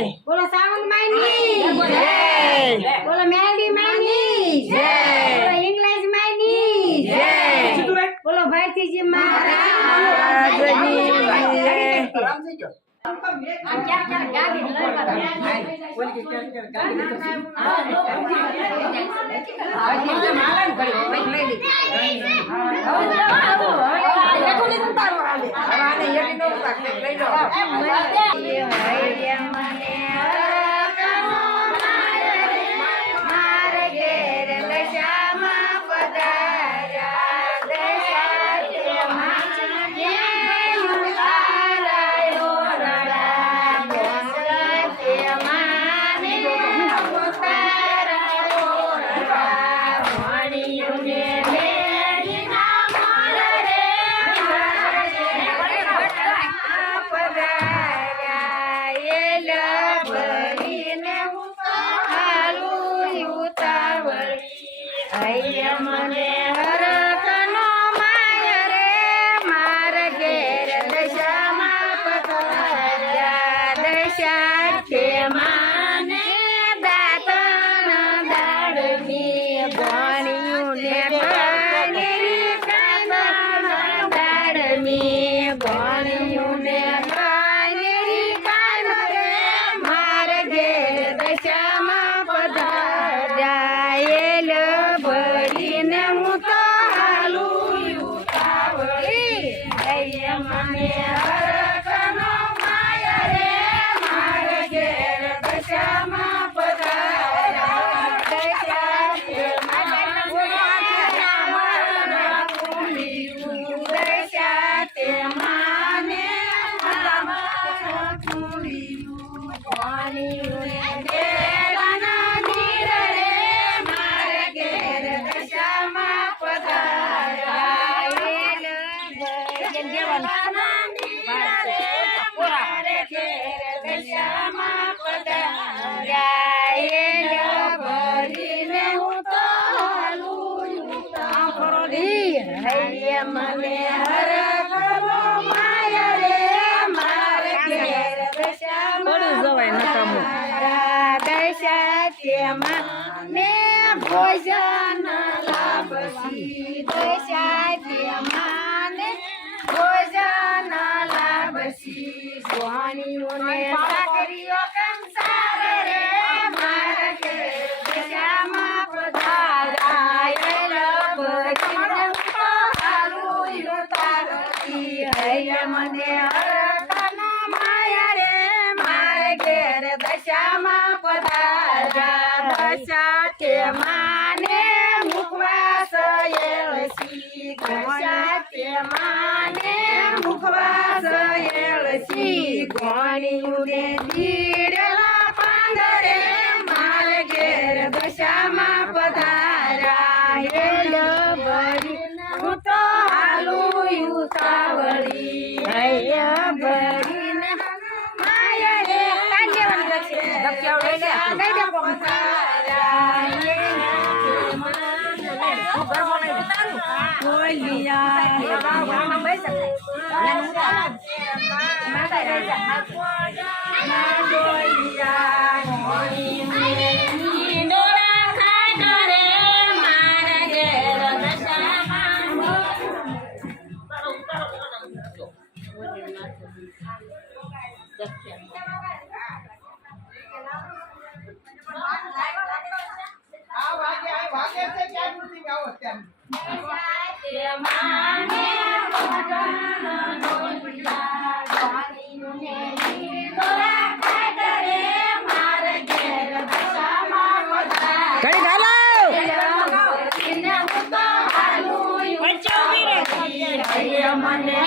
બોલો સાવન માયની જય બોલો મેલડી માયની જય બોલો ઇંગ્લિશ માયની જય બોલો ભારતીજી મહારાજની ભોજન લાભસી દશાત્યમાને ભોજન લાભસી સ્વાણીઓને સાકરીઓ કંસાર રે મારા કે દશામાં પધારાય ભજન હાલું તારતી હૈ મને હરકન માયા રે મારે ઘેર દશામાં પધારા દશા માને મુખવાસ એળસી દશા માને મુખવાસ એળસી ગોણીયુને દીડલા પાંદરે મારે ઘેર દશામાં પધારા હેલ ભરી હું તો હાલું ઉતાવળી હૈ ભરીને માયા રે મને